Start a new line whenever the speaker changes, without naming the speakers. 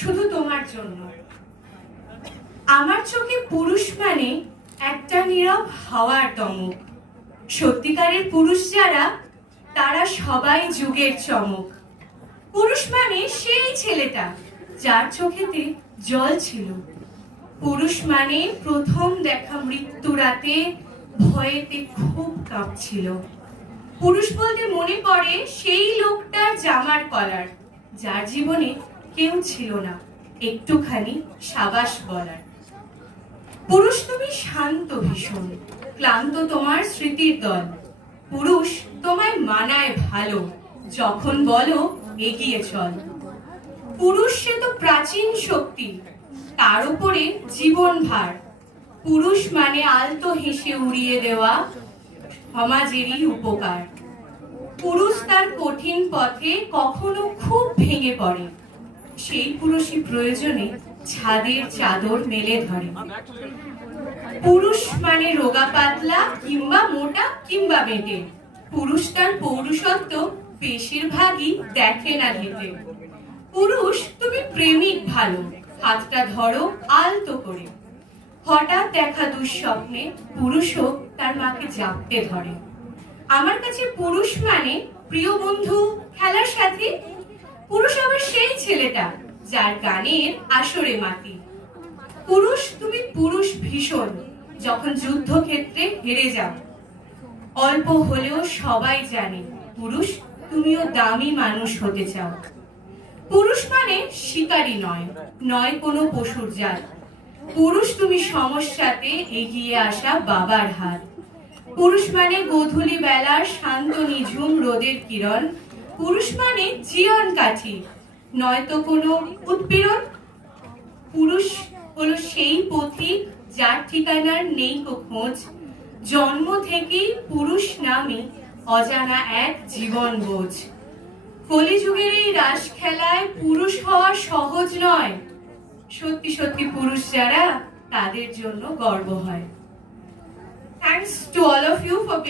শুধু তোমার জন্য। আমার চোখে পুরুষ মানে একটা নীরব হাওয়ার দমক সত্যিকারের পুরুষ যারা, তারা সবাই যুগের চমক। পুরুষ মানে সেই ছেলেটা যার চোখেতে জল ছিল। পুরুষ মানে প্রথম দেখা মৃত্যু রাতে ভয়েতে খুব কাঁপছিল। পুরুষ বলতে মনে পড়ে সেই লোকটার জামার কলার, যার জীবনে কেউ ছিল না, একটুখানি সাবাস বলার পুরুষ তুমি শান্ত ভীষণ, ক্লান্ত তোমার স্মৃতির দল। পুরুষ তোমায় মানায় ভালো, যখন বলো এগিয়ে চল। পুরুষ সে তো প্রাচীন শক্তি, তার উপরে জীবন ভার পুরুষ মানে আলতো হেসে উড়িয়ে দেওয়া সমাজেরই উপকার। পুরুষ তার কঠিন পথে কখনো খুব ভেঙে পড়ে। সেই পুরুষই প্রয়োজনে ছাদের চাদর মেলে ধরে। পুরুষ মানে রোগা পাতলা কিংবা মোটা কিংবা বেটে। পুরুষ তার পৌরুষত্ব বেশিরভাগই দেখে না হেঁটে পুরুষ, তুমি প্রেমিক ভালো, হাতটা ধরো আলতো করে। হঠাৎ দেখা দুঃস্বপ্নে পুরুষও তার মাকে জাপটে ধরে। আমার কাছে পুরুষ মানে প্রিয় বন্ধু, খেলার সাথী পুরুষ আবার সেই ছেলেটা যার গানের আসরে মাতি পুরুষ, তুমি পুরুষ ভীষণ, যখন যুদ্ধক্ষেত্রে হেরে যাও। অল্প হলেও সবাই জানে, পুরুষ, তুমিও দামি মানুষ হতে চাও। পুরুষ মানে শিকারী নয় নয় কোনো পশুর জাত। পুরুষ, তুমি সমস্যাতে এগিয়ে আসা বাবার হাত। পুরুষ মানে গোধূলি বেলার শান্ত নিঝুম রোদের কিরণ পুরুষ মানে জীবন কাঠি। নয়তো কোনো উৎপীড়ন। পুরুষ হলো সেই পথিক যার ঠিকানার নেই খোঁজ। জন্ম থেকেই পুরুষ নামে অজানা এক জীবন বোঝ। কলিযুগের এই রাস খেলায় পুরুষ হওয়া সহজ নয়। সত্যি সত্যি পুরুষ যারা, তাদের জন্য গর্ব হয়। Thanks to all of you for